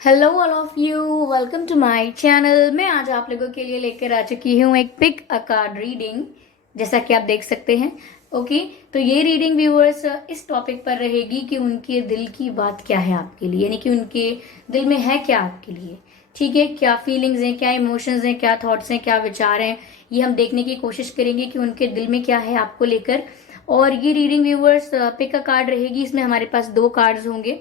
Hello all of you, welcome to my channel. मैं आज आप लोगों के लिए लेकर आ चुकी हूँ एक पिक अ कार्ड रीडिंग, जैसा कि आप देख सकते हैं। ओके, तो ये रीडिंग व्यूअर्स इस टॉपिक पर रहेगी कि उनके दिल की बात क्या है आपके लिए, यानी कि उनके दिल में है क्या आपके लिए। ठीक है, क्या फीलिंग्स हैं, क्या इमोशंस हैं, क्या थॉट्स हैं, क्या विचार हैं, ये हम देखने की कोशिश करेंगे कि उनके दिल में क्या है आपको लेकर। और ये reading viewers pick a card रहेगी, इसमें हमारे पास 2 कार्ड्स होंगे।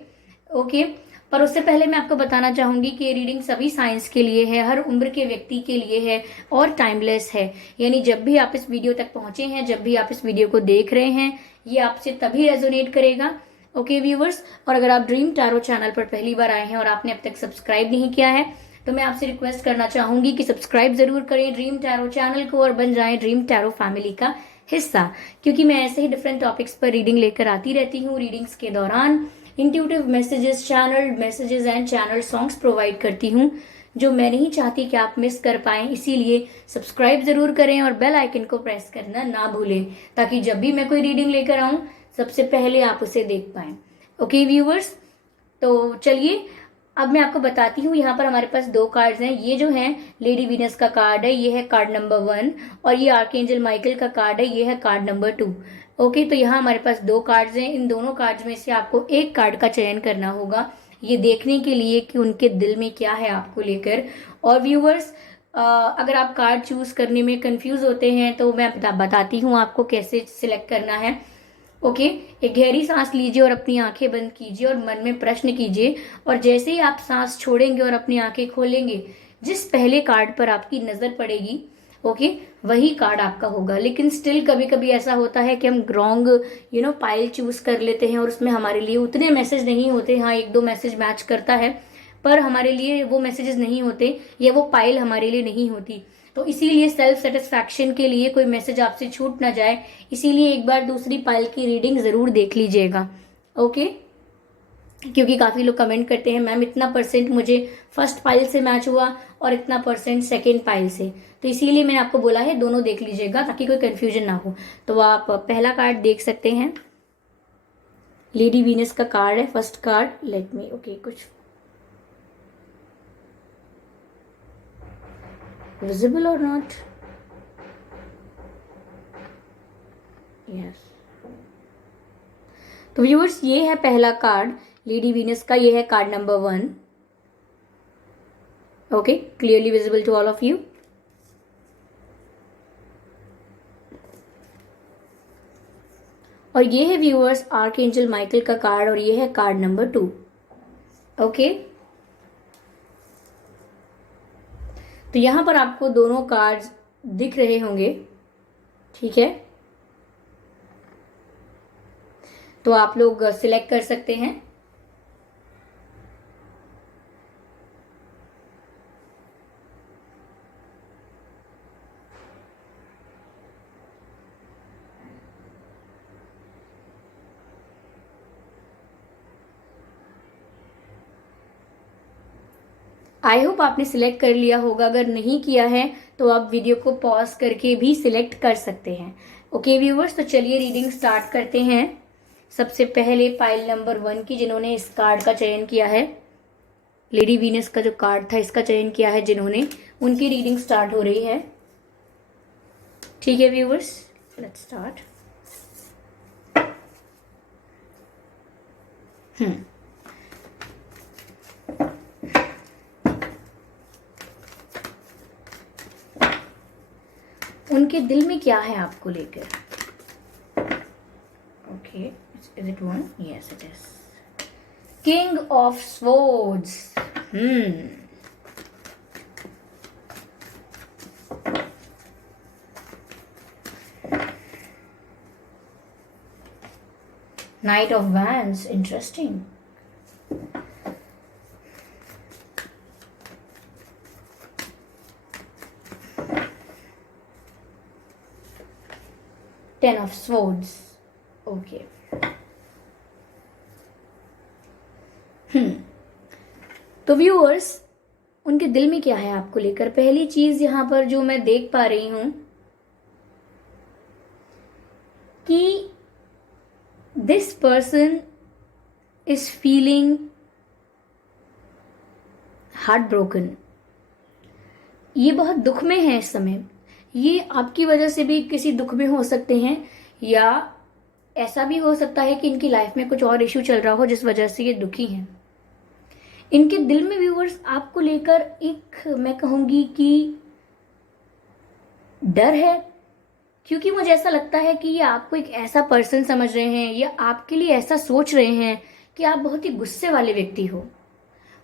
ओके, पर उससे पहले मैं आपको बताना चाहूंगी कि ये रीडिंग सभी साइंस के लिए है, हर उम्र के व्यक्ति के लिए है और टाइमलेस है। यानी जब भी आप इस वीडियो तक पहुंचे हैं, जब भी आप इस वीडियो को देख रहे हैं, ये आपसे तभी रेजोनेट करेगा। ओके व्यूवर्स, और अगर आप ड्रीम टैरो चैनल पर पहली बार आए हैं और आपने अब तक सब्सक्राइब नहीं किया है तो मैं आपसे रिक्वेस्ट करना चाहूंगी कि सब्सक्राइब जरूर करें ड्रीम टैरो चैनल को और बन जाएं ड्रीम टैरो फैमिली का हिस्सा, क्योंकि मैं ऐसे ही डिफरेंट टॉपिक्स पर रीडिंग लेकर आती रहती हूँ। रीडिंग्स के दौरान intuitive messages, channel messages and channel songs provide करती हूँ जो मैं नहीं चाहती कि आप मिस कर पाएं। इसीलिए सब्सक्राइब जरूर करें और बेल आइकन को प्रेस करना ना भूलें, ताकि जब भी मैं कोई रीडिंग लेकर आऊं सबसे पहले आप उसे देख पाएं। ओके व्यूवर्स, तो चलिए अब मैं आपको बताती हूँ। यहाँ पर हमारे पास 2 कार्ड्स हैं। ये जो है लेडी वीनस का कार्ड है, ये है कार्ड नंबर 1, और ये आर्कएंजल माइकल का कार्ड है, ये है कार्ड नंबर 2। ओके, तो यहाँ हमारे पास 2 कार्ड्स हैं। इन दोनों कार्ड्स में से आपको एक कार्ड का चयन करना होगा, ये देखने के लिए कि उनके दिल में क्या है आपको लेकर। और व्यूवर्स, अगर आप कार्ड चूज करने में कंफ्यूज होते हैं तो मैं बताती हूँ आपको कैसे सिलेक्ट करना है। ओके, एक गहरी सांस लीजिए और अपनी आंखें बंद कीजिए और मन में प्रश्न कीजिए, और जैसे ही आप सांस छोड़ेंगे और अपनी आंखें खोलेंगे, जिस पहले कार्ड पर आपकी नजर पड़ेगी, ओके, वही कार्ड आपका होगा। लेकिन स्टिल कभी कभी ऐसा होता है कि हम रॉन्ग पाइल चूज कर लेते हैं और उसमें हमारे लिए उतने मैसेज नहीं होते। हाँ, 1-2 मैसेज मैच करता है, पर हमारे लिए वो मैसेजेस नहीं होते या वो पाइल हमारे लिए नहीं होती। तो इसीलिए सेल्फ सेटिस्फैक्शन के लिए कोई मैसेज आपसे छूट ना जाए, इसीलिए एक बार दूसरी पाइल की रीडिंग जरूर देख लीजिएगा। ओके, क्योंकि काफी लोग कमेंट करते हैं मैम इतना परसेंट मुझे फर्स्ट पाइल से मैच हुआ और इतना परसेंट सेकेंड पाइल से, तो इसीलिए मैंने आपको बोला है दोनों देख लीजिएगा ताकि कोई कंफ्यूजन ना हो। तो आप पहला कार्ड देख सकते हैं, लेडी वीनस का कार्ड है, first card. Let me okay, कुछ विजिबल और नॉट, यस। तो व्यूअर्स, ये है पहला कार्ड लेडी वीनस का, ये है card number 1। Okay, clearly visible to all of you. और ये है व्यूअर्स आर्कएंजल माइकल का कार्ड, और ये है कार्ड नंबर 2। ओके, तो यहां पर आपको दोनों कार्ड्स दिख रहे होंगे, ठीक है। तो आप लोग सिलेक्ट कर सकते हैं। आई होप आपने सिलेक्ट कर लिया होगा, अगर नहीं किया है तो आप वीडियो को पॉज करके भी सिलेक्ट कर सकते हैं। ओके व्यूवर्स, तो चलिए रीडिंग स्टार्ट करते हैं। सबसे पहले पाइल नंबर 1 की जिन्होंने इस कार्ड का चयन किया है, लेडी वीनस का जो कार्ड था इसका चयन किया है जिन्होंने, उनकी रीडिंग स्टार्ट हो रही है। ठीक है व्यूवर्स, लेट्स स्टार्ट। उनके दिल में क्या है आपको लेकर। Okay, is it 1? Yes it is. King of swords. Knight of Wands, interesting. Ten of Swords. Okay. तो व्यूअर्स, उनके दिल में क्या है आपको लेकर। पहली चीज यहां पर जो मैं देख पा रही हूं कि this person is feeling heart broken, ये बहुत दुख में है इस समय। ये आपकी वजह से भी किसी दुख में हो सकते हैं, या ऐसा भी हो सकता है कि इनकी लाइफ में कुछ और इश्यू चल रहा हो जिस वजह से ये दुखी हैं। इनके दिल में व्यूअर्स आपको लेकर एक, मैं कहूंगी कि डर है, क्योंकि मुझे ऐसा लगता है कि ये आपको एक ऐसा पर्सन समझ रहे हैं या आपके लिए ऐसा सोच रहे हैं कि आप बहुत ही गुस्से वाले व्यक्ति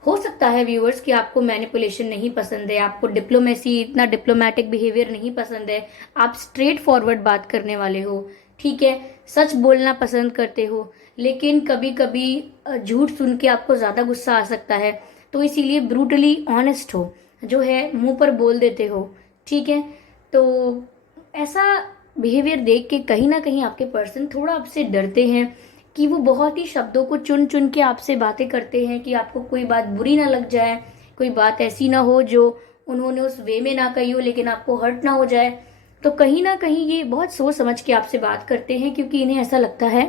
हो सकता है व्यूअर्स कि आपको मैनिपुलेशन नहीं पसंद है, आपको डिप्लोमेसी, इतना डिप्लोमेटिक बिहेवियर नहीं पसंद है, आप स्ट्रेट फॉरवर्ड बात करने वाले हो, ठीक है, सच बोलना पसंद करते हो, लेकिन कभी कभी झूठ सुन के आपको ज़्यादा गुस्सा आ सकता है, तो इसीलिए ब्रूटली ऑनेस्ट हो, जो है मुंह पर बोल देते हो, ठीक है। तो ऐसा बिहेवियर देख के कहीं ना कहीं आपके पर्सन थोड़ा आपसे डरते हैं कि वो बहुत ही शब्दों को चुन चुन के आपसे बातें करते हैं कि आपको कोई बात बुरी ना लग जाए, कोई बात ऐसी ना हो जो उन्होंने उस वे में ना कही हो लेकिन आपको हर्ट ना हो जाए। तो कहीं ना कहीं ये बहुत सोच समझ के आपसे बात करते हैं, क्योंकि इन्हें ऐसा लगता है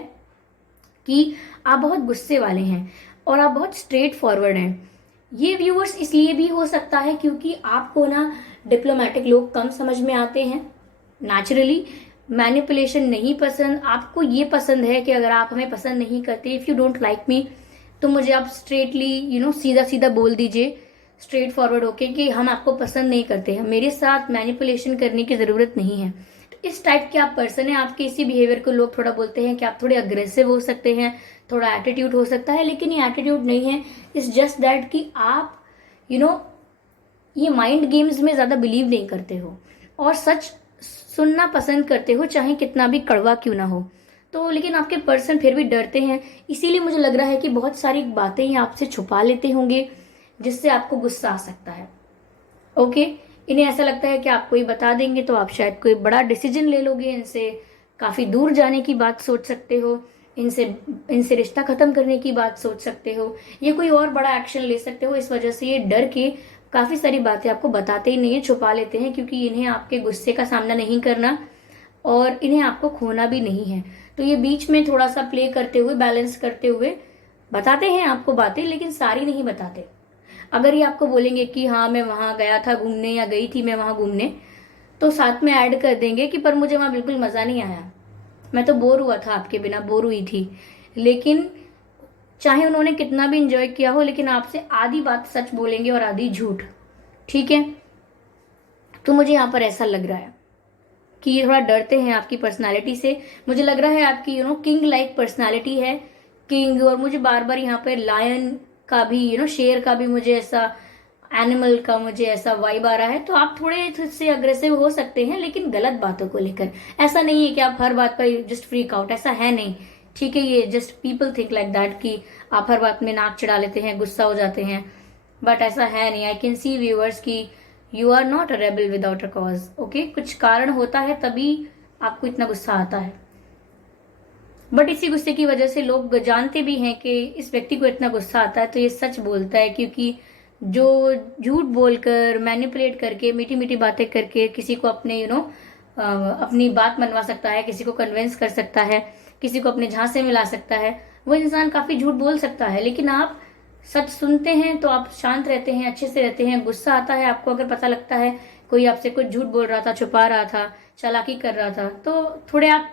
कि आप बहुत गुस्से वाले हैं और आप बहुत स्ट्रेट फॉरवर्ड हैं। ये व्यूअर्स इसलिए भी हो सकता है क्योंकि आपको ना डिप्लोमेटिक लोग कम समझ में आते हैं, नेचुरली मैनिपुलेशन नहीं पसंद, आपको ये पसंद है कि अगर आप हमें पसंद नहीं करते, if you don't like me, तो मुझे आप स्ट्रेटली सीधा सीधा बोल दीजिए, स्ट्रेट फॉरवर्ड होके कि हम आपको पसंद नहीं करते हैं, मेरे साथ मैनिपुलेशन करने की ज़रूरत नहीं है। तो इस टाइप के आप पर्सन हैं, आपके इसी बिहेवियर को लोग थोड़ा बोलते हैं कि आप थोड़े अग्रेसिव हो सकते हैं, थोड़ा एटीट्यूड हो सकता है, लेकिन ये एटीट्यूड नहीं है, इट्स जस्ट दैट कि आप ये माइंड गेम्स में ज़्यादा बिलीव नहीं करते हो और सच सुनना पसंद करते हो, चाहे कितना भी कड़वा क्यों ना हो। तो लेकिन आपके पर्सन फिर भी डरते हैं, इसीलिए मुझे लग रहा है कि बहुत सारी बातें ये आपसे छुपा लेते होंगे जिससे आपको गुस्सा आ सकता है। ओके, इन्हें ऐसा लगता है कि आपको ये बता देंगे तो आप शायद कोई बड़ा डिसीजन ले लोगे, इनसे काफ़ी दूर जाने की बात सोच सकते हो, इनसे रिश्ता खत्म करने की बात सोच सकते हो, या कोई और बड़ा एक्शन ले सकते हो। इस वजह से ये डर के काफ़ी सारी बातें आपको बताते ही नहीं है, छुपा लेते हैं, क्योंकि इन्हें आपके गुस्से का सामना नहीं करना और इन्हें आपको खोना भी नहीं है। तो ये बीच में थोड़ा सा प्ले करते हुए, बैलेंस करते हुए बताते हैं आपको बातें, लेकिन सारी नहीं बताते। अगर ये आपको बोलेंगे कि हाँ मैं वहाँ गया था घूमने या गई थी मैं वहाँ घूमने, तो साथ में ऐड कर देंगे कि पर मुझे वहाँ बिल्कुल मज़ा नहीं आया, मैं तो बोर हुआ था, आपके बिना बोर हुई थी। लेकिन चाहे उन्होंने कितना भी इंजॉय किया हो, लेकिन आपसे आधी बात सच बोलेंगे और आधी झूठ, ठीक है। तो मुझे यहाँ पर ऐसा लग रहा है कि ये थोड़ा डरते हैं आपकी पर्सनालिटी से। मुझे लग रहा है आपकी किंग लाइक पर्सनालिटी है, किंग, और मुझे बार बार यहाँ पर लायन का भी शेर का भी मुझे ऐसा, एनिमल का मुझे ऐसा वाइब आ रहा है। तो आप थोड़े से अग्रेसिव हो सकते हैं, लेकिन गलत बातों को लेकर। ऐसा नहीं है कि आप हर बात पर जस्ट फ्रीक आउट, ऐसा है नहीं, ठीक है। ये just people think like that कि आप हर बात में नाक चिढ़ा लेते हैं, गुस्सा हो जाते हैं, बट ऐसा है नहीं। आई कैन सी व्यूअर्स कि you are not a rebel without a cause. Okay, कुछ कारण होता है तभी आपको इतना गुस्सा आता है, बट इसी गुस्से की वजह से लोग जानते भी हैं कि इस व्यक्ति को इतना गुस्सा आता है तो ये सच बोलता है, क्योंकि जो झूठ बोलकर, मैनिपुलेट करके, मीठी मीठी बातें करके किसी को अपने अपनी बात मनवा सकता है, किसी को कन्विंस कर सकता है, किसी को अपने झांसे में ला सकता है, वो इंसान काफी झूठ बोल सकता है। लेकिन आप सच सुनते हैं तो आप शांत रहते हैं, अच्छे से रहते हैं। गुस्सा आता है आपको अगर पता लगता है कोई आपसे कुछ झूठ बोल रहा था, छुपा रहा था, चालाकी कर रहा था, तो थोड़े आप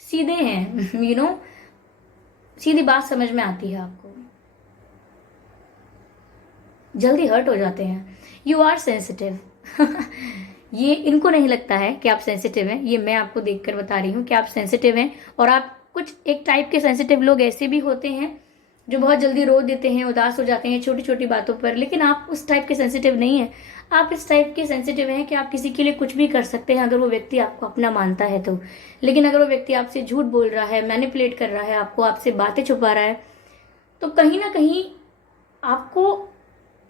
सीधे हैं, सीधी बात समझ में आती है आपको, जल्दी हर्ट हो जाते हैं। You are sensitive. ये इनको नहीं लगता है कि आप सेंसिटिव हैं, ये मैं आपको देखकर बता रही हूँ कि आप सेंसिटिव हैं। और आप कुछ एक टाइप के सेंसिटिव लोग ऐसे भी होते हैं जो बहुत जल्दी रो देते हैं, उदास हो जाते हैं छोटी छोटी बातों पर, लेकिन आप उस टाइप के सेंसिटिव नहीं है। आप इस टाइप के सेंसिटिव हैं कि आप किसी के लिए कुछ भी कर सकते हैं अगर वो व्यक्ति आपको अपना मानता है तो। लेकिन अगर वो व्यक्ति आपसे झूठ बोल रहा है, मैनिपुलेट कर रहा है आपको, आपसे बातें छुपा रहा है, तो कहीं ना कहीं आपको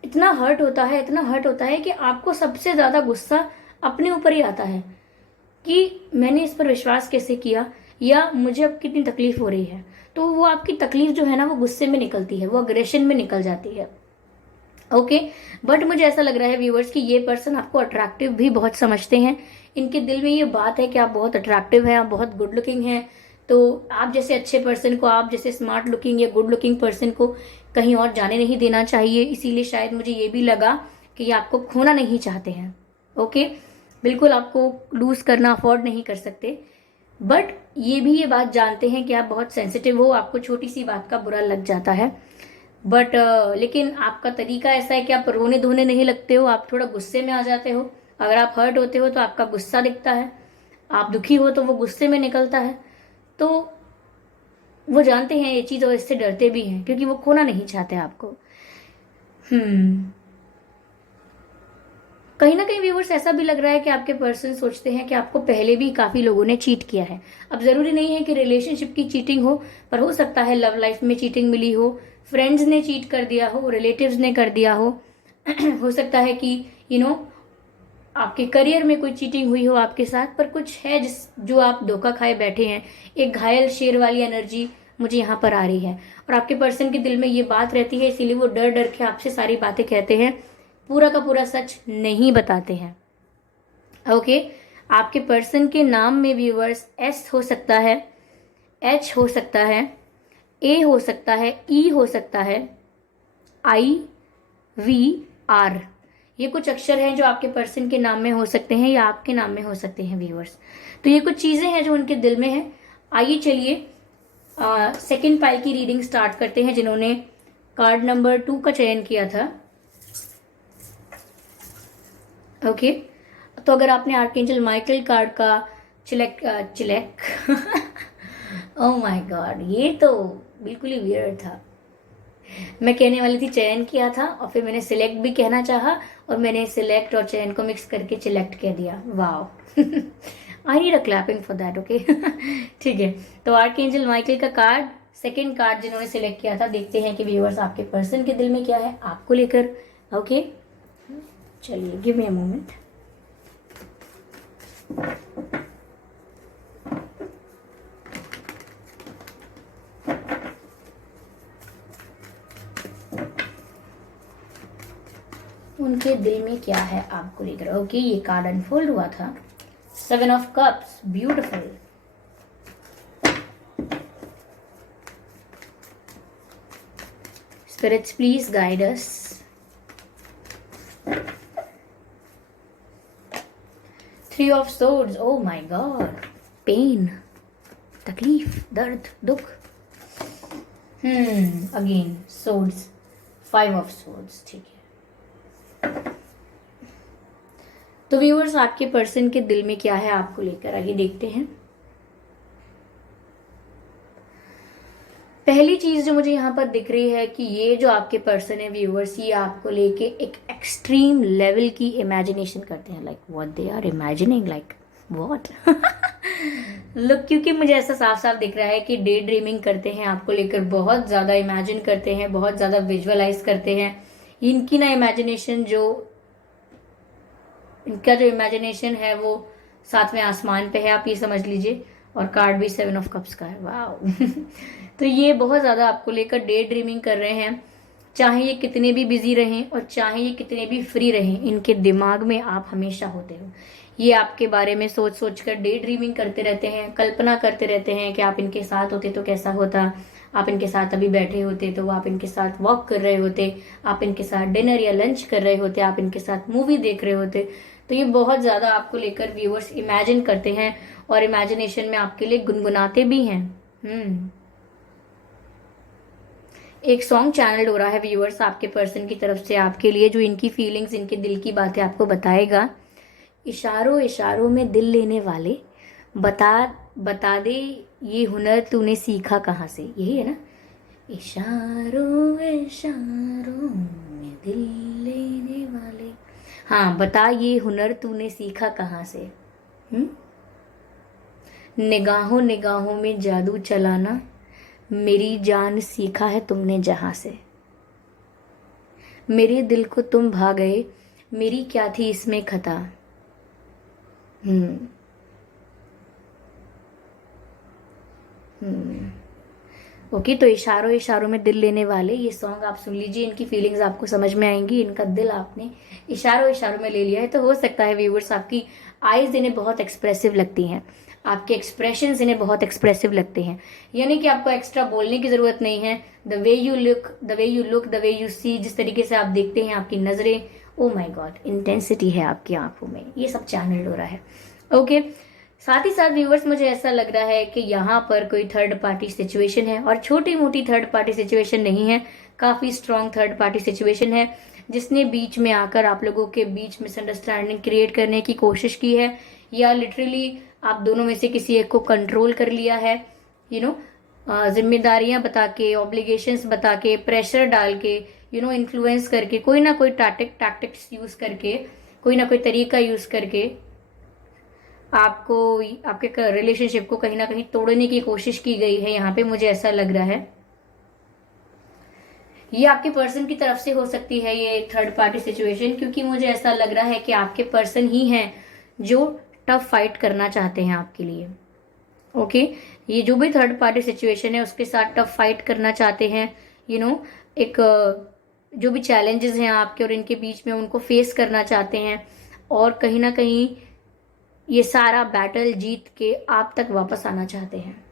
इतना हर्ट होता है, इतना हर्ट होता है कि आपको सबसे ज्यादा गुस्सा अपने ऊपर ही आता है कि मैंने इस पर विश्वास कैसे किया, या मुझे अब कितनी तकलीफ हो रही है। तो वो आपकी तकलीफ जो है ना, वो गुस्से में निकलती है, वो अग्रेशन में निकल जाती है। ओके, बट मुझे ऐसा लग रहा है व्यूवर्स कि ये पर्सन आपको अट्रैक्टिव भी बहुत समझते हैं। इनके दिल में ये बात है कि आप बहुत अट्रैक्टिव हैं, आप बहुत गुड लुकिंग हैं। तो आप जैसे अच्छे पर्सन को, आप जैसे स्मार्ट लुकिंग या गुड लुकिंग पर्सन को कहीं और जाने नहीं देना चाहिए, इसीलिए शायद मुझे ये भी लगा कि ये आपको खोना नहीं चाहते हैं। ओके, बिल्कुल आपको लूज करना अफोर्ड नहीं कर सकते, बट ये बात जानते हैं कि आप बहुत सेंसिटिव हो, आपको छोटी सी बात का बुरा लग जाता है। बट लेकिन आपका तरीका ऐसा है कि आप रोने धोने नहीं लगते हो, आप थोड़ा गुस्से में आ जाते हो। अगर आप हर्ट होते हो तो आपका गुस्सा दिखता है, आप दुखी हो तो वो गुस्से में निकलता है। तो वो जानते हैं ये चीज़ और इससे डरते भी हैं, क्योंकि वो खोना नहीं चाहते आपको। कहीं ना कहीं व्यूवर्स ऐसा भी लग रहा है कि आपके पर्सन सोचते हैं कि आपको पहले भी काफी लोगों ने चीट किया है। अब जरूरी नहीं है कि रिलेशनशिप की चीटिंग हो, पर हो सकता है लव लाइफ में चीटिंग मिली हो, फ्रेंड्स ने चीट कर दिया हो, रिलेटिव्स ने कर दिया हो। हो सकता है कि आपके करियर में कोई चीटिंग हुई हो आपके साथ, पर कुछ है जो आप धोखा खाए बैठे हैं। एक घायल शेर वाली एनर्जी मुझे यहाँ पर आ रही है, और आपके पर्सन के दिल में ये बात रहती है, इसीलिए वो डर डर के आपसे सारी बातें कहते हैं, पूरा का पूरा सच नहीं बताते हैं। ओके, आपके पर्सन के नाम में व्यूवर्स एस हो सकता है, एच हो सकता है, ए हो सकता है, ई हो सकता है, आई, वी, आर। ये कुछ अक्षर हैं जो आपके पर्सन के नाम में हो सकते हैं या आपके नाम में हो सकते हैं व्यूवर्स। तो ये कुछ चीजें हैं जो उनके दिल में है। आइए चलिए सेकेंड पाइल की रीडिंग स्टार्ट करते हैं, जिन्होंने कार्ड नंबर 2 का चयन किया था। ओके, तो अगर आपने आर्कएंजल माइकल कार्ड का चिलेक ओह माय गॉड, ये तो बिल्कुल ही वियर्ड था। मैं कहने वाली थी चयन किया था, और फिर मैंने सिलेक्ट भी कहना चाहा, और मैंने सिलेक्ट और चयन को मिक्स करके चिलेक्ट कह दिया। Wow I need a clapping for that. Okay ठीक है, तो आर्कएंजल माइकल का कार्ड, सेकंड कार्ड जिन्होंने सिलेक्ट किया था। देखते हैं कि व्यूअर्स आपके पर्सन के दिल में क्या है आपको लेकर। ओके चलिए, गिव मी अ मोमेंट। उनके दिल में क्या है आपको लेकर। ओके, ये कार्ड अनफोल्ड हुआ था, 7 of cups, beautiful. Spirits please guide us. Three of swords, oh my God, pain, तकलीफ, दर्द, दुख। Again swords, 5 of swords. ठीक है, तो व्यूअर्स आपके पर्सन के दिल में क्या है आपको लेकर, आगे देखते हैं। पहली चीज जो मुझे यहाँ पर दिख रही है कि ये जो आपके पर्सन है व्यूअर्स, ये आपको लेके एक एक्सट्रीम लेवल की इमेजिनेशन करते हैं। Like what they are imagining, like what look, क्योंकि मुझे ऐसा साफ साफ दिख रहा है कि डे ड्रीमिंग करते हैं आपको लेकर, बहुत ज्यादा इमेजिन करते हैं, बहुत ज्यादा विजुअलाइज करते हैं। इनकी ना इमेजिनेशन इनका जो इमेजिनेशन है वो सातवें आसमान पे है, आप ये समझ लीजिए। और कार्ड भी 7 ऑफ कप्स का है, वाह तो ये बहुत ज्यादा आपको लेकर डे ड्रीमिंग कर रहे हैं। चाहे ये कितने भी बिजी रहें और चाहे ये कितने भी फ्री रहें, इनके दिमाग में आप हमेशा होते हो। ये आपके बारे में सोच सोच कर डे ड्रीमिंग करते रहते हैं, कल्पना करते रहते हैं कि आप इनके साथ होते तो कैसा होता, आप इनके साथ अभी बैठे होते तो आप इनके साथ वॉक कर रहे होते, आप इनके साथ डिनर या लंच कर रहे होते, आप इनके साथ मूवी देख रहे होते। तो ये बहुत ज्यादा आपको लेकर व्यूअर्स इमेजिन करते हैं, और इमेजिनेशन में आपके लिए गुनगुनाते भी हैं। एक सॉन्ग चैनल हो रहा है व्यूअर्स आपके पर्सन की तरफ से आपके लिए, जो इनकी फीलिंग्स, इनके दिल की बातें आपको बताएगा। इशारों इशारों में दिल लेने वाले, बता दे ये हुनर तूने सीखा कहाँ से, यही है ना। इशारों इशारों में दिल लेने वाले, हाँ बता ये हुनर तूने सीखा कहाँ से। निगाहों निगाहों में जादू चलाना, मेरी जान सीखा है तुमने जहां से। मेरे दिल को तुम भा गए, मेरी क्या थी इसमें खता। ओके, तो इशारों इशारों में दिल लेने वाले, ये सॉन्ग आप सुन लीजिए, इनकी फीलिंग्स आपको समझ में आएंगी। इनका दिल आपने इशारों इशारों में ले लिया है, तो हो सकता है व्यूअर्स आपकी आईज इन्हें बहुत एक्सप्रेसिव लगती हैं। आपके एक्सप्रेशंस इन्हें बहुत एक्सप्रेसिव लगते हैं, यानी कि आपको एक्स्ट्रा बोलने की ज़रूरत नहीं है। The way you look, the way you see, जिस तरीके से आप देखते हैं, आपकी नज़रें, ओ माय गॉड, इंटेंसिटी है आपकी आंखों में, ये सब चैनल हो रहा है। ओके, साथ ही साथ व्यूवर्स मुझे ऐसा लग रहा है कि यहाँ पर कोई थर्ड पार्टी सिचुएशन है, और छोटी मोटी थर्ड पार्टी सिचुएशन नहीं है, काफ़ी स्ट्रॉन्ग थर्ड पार्टी सिचुएशन है, जिसने बीच में आकर आप लोगों के बीच मिसअंडरस्टैंडिंग क्रिएट करने की कोशिश की है, या लिटरली आप दोनों में से किसी एक को कंट्रोल कर लिया है, जिम्मेदारियां बता के, ऑब्लिगेशंस बता के, प्रेशर डाल के, इन्फ्लुएंस करके, कोई ना कोई टैक्टिक्स यूज करके, कोई ना कोई तरीका यूज करके आपको, आपके रिलेशनशिप को कहीं ना कहीं तोड़ने की कोशिश की गई है। यहाँ पे मुझे ऐसा लग रहा है ये आपके पर्सन की तरफ से हो सकती है, ये थर्ड पार्टी सिचुएशन, क्योंकि मुझे ऐसा लग रहा है कि आपके पर्सन ही हैं जो टफ फाइट करना चाहते हैं आपके लिए। ओके, ये जो भी थर्ड पार्टी सिचुएशन है उसके साथ टफ फाइट करना चाहते हैं, एक जो भी चैलेंजेस हैं आपके और इनके बीच में, उनको फेस करना चाहते हैं, और कहीं ना कहीं ये सारा बैटल जीत के आप तक वापस आना चाहते हैं।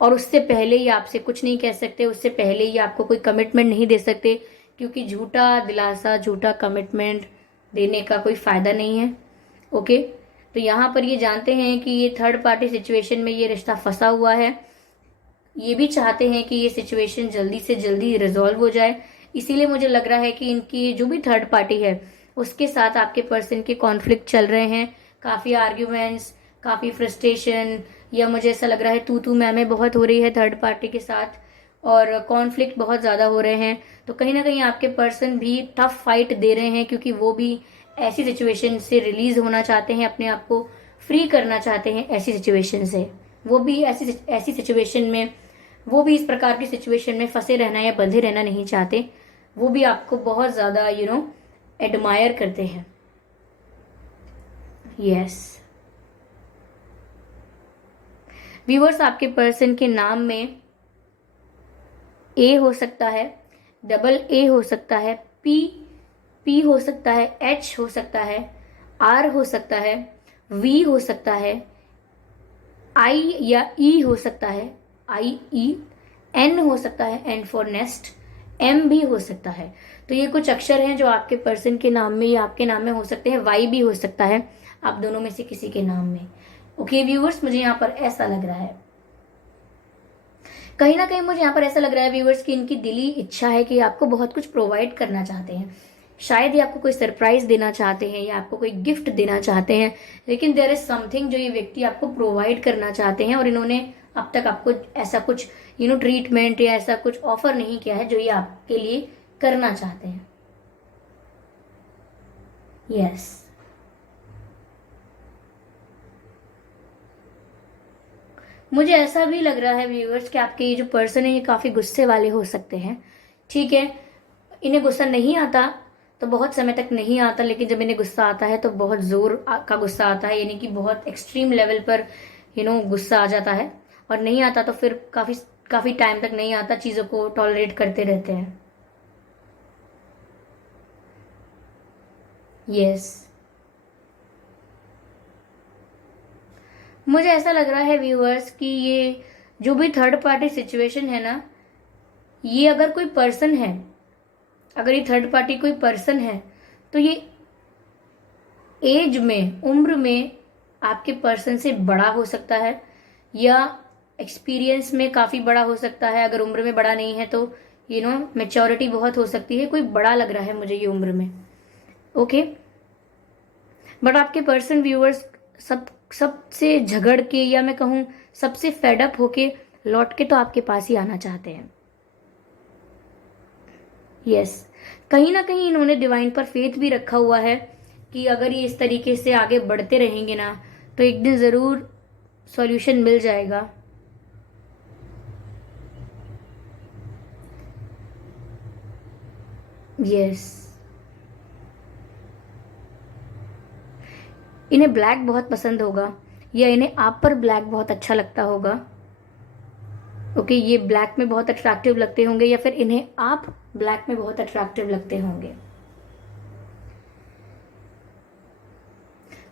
और उससे पहले ही आपसे कुछ नहीं कह सकते, उससे पहले ही आपको कोई कमिटमेंट नहीं दे सकते, क्योंकि झूठा दिलासा, झूठा कमिटमेंट देने का कोई फायदा नहीं है। ओके, तो यहाँ पर ये जानते हैं कि ये थर्ड पार्टी सिचुएशन में ये रिश्ता फंसा हुआ है, ये भी चाहते हैं कि ये सिचुएशन जल्दी से जल्दी रिजॉल्व हो जाए। इसीलिए मुझे लग रहा है कि इनकी जो भी थर्ड पार्टी है उसके साथ आपके पर्सन के कॉन्फ्लिक्ट चल रहे हैं, काफ़ी आर्ग्यूमेंट्स, काफ़ी फ्रस्ट्रेशन, या मुझे ऐसा लग रहा है तू मैं बहुत हो रही है थर्ड पार्टी के साथ, और कॉन्फ्लिक्ट बहुत ज़्यादा हो रहे हैं। तो कहीं ना कहीं आपके पर्सन भी टफ फाइट दे रहे हैं, क्योंकि वो भी ऐसी सिचुएशन से रिलीज होना चाहते हैं, अपने आप को फ्री करना चाहते हैं ऐसी सिचुएशन से। वो भी ऐसी सिचुएशन में, वो भी इस प्रकार की सिचुएशन में फंसे रहना या बंधे रहना नहीं चाहते, वो भी आपको बहुत ज़्यादा एडमायर करते हैं। यस व्यूवर्स, आपके पर्सन के नाम में ए हो सकता है, डबल ए हो सकता है, पी हो सकता है, एच हो सकता है, आर हो सकता है, वी हो सकता है, आई या ई हो सकता है, आई ई, एन हो सकता है, एन फॉर नेस्ट, एम भी हो सकता है। तो ये कुछ अक्षर हैं जो आपके पर्सन के नाम में या आपके नाम में हो सकते हैं। वाई भी हो सकता है आप दोनों में से किसी के नाम में। ओके व्यूवर्स, मुझे यहाँ पर ऐसा लग रहा है, कहीं ना कहीं मुझे यहाँ पर ऐसा लग रहा है व्यूवर्स कि इनकी दिली इच्छा है कि आपको बहुत कुछ प्रोवाइड करना चाहते हैं। शायद ये आपको कोई सरप्राइज देना चाहते हैं या आपको कोई गिफ्ट देना चाहते हैं, लेकिन देयर इज समथिंग जो ये व्यक्ति आपको प्रोवाइड करना चाहते हैं, और इन्होंने अब तक आपको ऐसा कुछ ट्रीटमेंट या ऐसा कुछ ऑफर नहीं किया है जो ये आपके लिए करना चाहते हैं। यस मुझे ऐसा भी लग रहा है व्यूअर्स कि आपके ये जो पर्सन है ये काफ़ी गुस्से वाले हो सकते हैं। ठीक है, इन्हें गुस्सा नहीं आता तो बहुत समय तक नहीं आता, लेकिन जब इन्हें गुस्सा आता है तो बहुत ज़ोर का गुस्सा आता है, यानी कि बहुत एक्सट्रीम लेवल पर गुस्सा आ जाता है, और नहीं आता तो फिर काफ़ी टाइम तक नहीं आता, चीज़ों को टॉलरेट करते रहते हैं। यस मुझे ऐसा लग रहा है व्यूअर्स कि ये जो भी थर्ड पार्टी सिचुएशन है ना, ये अगर कोई पर्सन है, अगर ये थर्ड पार्टी कोई पर्सन है, तो ये एज में, उम्र में आपके पर्सन से बड़ा हो सकता है, या एक्सपीरियंस में काफ़ी बड़ा हो सकता है। अगर उम्र में बड़ा नहीं है तो मैच्योरिटी बहुत हो सकती है, कोई बड़ा लग रहा है मुझे ये उम्र में। ओके, बट आपके पर्सन व्यूअर्स सबसे झगड़ के, या मैं कहूँ सबसे फेडअप होके लौट के तो आपके पास ही आना चाहते हैं। यस कहीं ना कहीं इन्होंने डिवाइन पर फेथ भी रखा हुआ है कि अगर ये इस तरीके से आगे बढ़ते रहेंगे ना तो एक दिन ज़रूर सॉल्यूशन मिल जाएगा। यस इन्हें ब्लैक बहुत पसंद होगा, या इन्हें आप पर ब्लैक बहुत अच्छा लगता होगा। ओके, ये ब्लैक में बहुत अट्रैक्टिव लगते होंगे, या फिर इन्हें आप ब्लैक में बहुत अट्रैक्टिव लगते होंगे।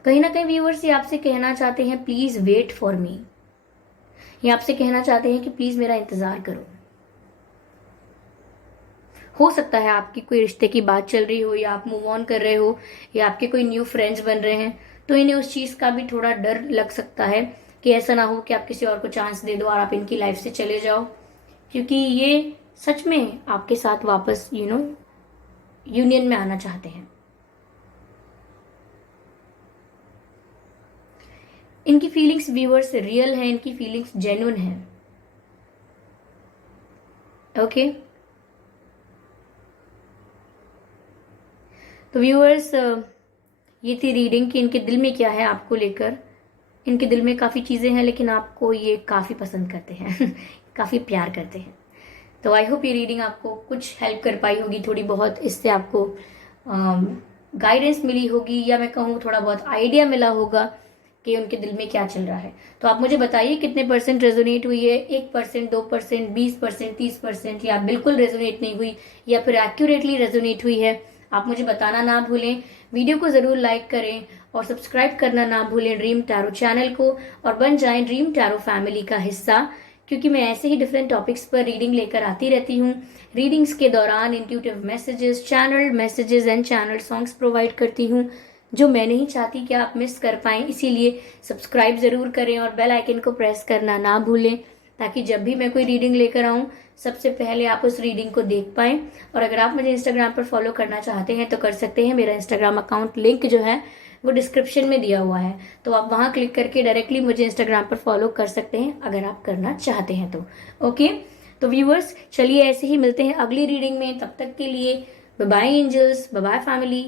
कहीं ना कहीं व्यूअर्स ये आपसे कहना चाहते हैं प्लीज वेट फॉर मी, ये आपसे कहना चाहते हैं कि प्लीज मेरा इंतजार करो। हो सकता है आपकी कोई रिश्ते की बात चल रही हो, या आप मूव ऑन कर रहे हो, या आपके कोई न्यू फ्रेंड्स बन रहे हैं, तो इन्हें उस चीज का भी थोड़ा डर लग सकता है कि ऐसा ना हो कि आप किसी और को चांस दे दो और आप इनकी लाइफ से चले जाओ, क्योंकि ये सच में आपके साथ वापस यूनियन में आना चाहते हैं। इनकी फीलिंग्स व्यूअर्स रियल है, इनकी फीलिंग्स जेन्युइन है। ओके, तो व्यूअर्स ये थी रीडिंग कि इनके दिल में क्या है आपको लेकर। इनके दिल में काफ़ी चीज़ें हैं, लेकिन आपको ये काफ़ी पसंद करते हैं काफ़ी प्यार करते हैं। तो आई होप ये रीडिंग आपको कुछ हेल्प कर पाई होगी, थोड़ी बहुत इससे आपको गाइडेंस मिली होगी, या मैं कहूँ थोड़ा बहुत आइडिया मिला होगा कि उनके दिल में क्या चल रहा है। तो आप मुझे बताइए कितने परसेंट रेजोनेट हुई है, 1%, 2%, 20%, 30%, या बिल्कुल रेजोनेट नहीं हुई, या फिर एक्यूरेटली रेजोनेट हुई है। आप मुझे बताना ना भूलें। वीडियो को ज़रूर लाइक करें और सब्सक्राइब करना ना भूलें ड्रीम टैरो चैनल को, और बन जाएं ड्रीम टैरो फैमिली का हिस्सा, क्योंकि मैं ऐसे ही डिफरेंट टॉपिक्स पर रीडिंग लेकर आती रहती हूँ। रीडिंग्स के दौरान intuitive messages, channel messages and channel songs provide करती हूँ, जो मैं नहीं चाहती कि आप मिस कर पाएं। इसीलिए सब्सक्राइब ज़रूर करें और बेल आइकन को प्रेस करना ना भूलें, ताकि जब भी मैं कोई रीडिंग लेकर आऊँ सबसे पहले आप उस रीडिंग को देख पाएं। और अगर आप मुझे इंस्टाग्राम पर फॉलो करना चाहते हैं तो कर सकते हैं। मेरा इंस्टाग्राम अकाउंट लिंक जो है वो डिस्क्रिप्शन में दिया हुआ है, तो आप वहां क्लिक करके डायरेक्टली मुझे इंस्टाग्राम पर फॉलो कर सकते हैं अगर आप करना चाहते हैं तो। ओके, तो व्यूअर्स चलिए ऐसे ही मिलते हैं अगली रीडिंग में। तब तक के लिए bye bye angels, bye bye family.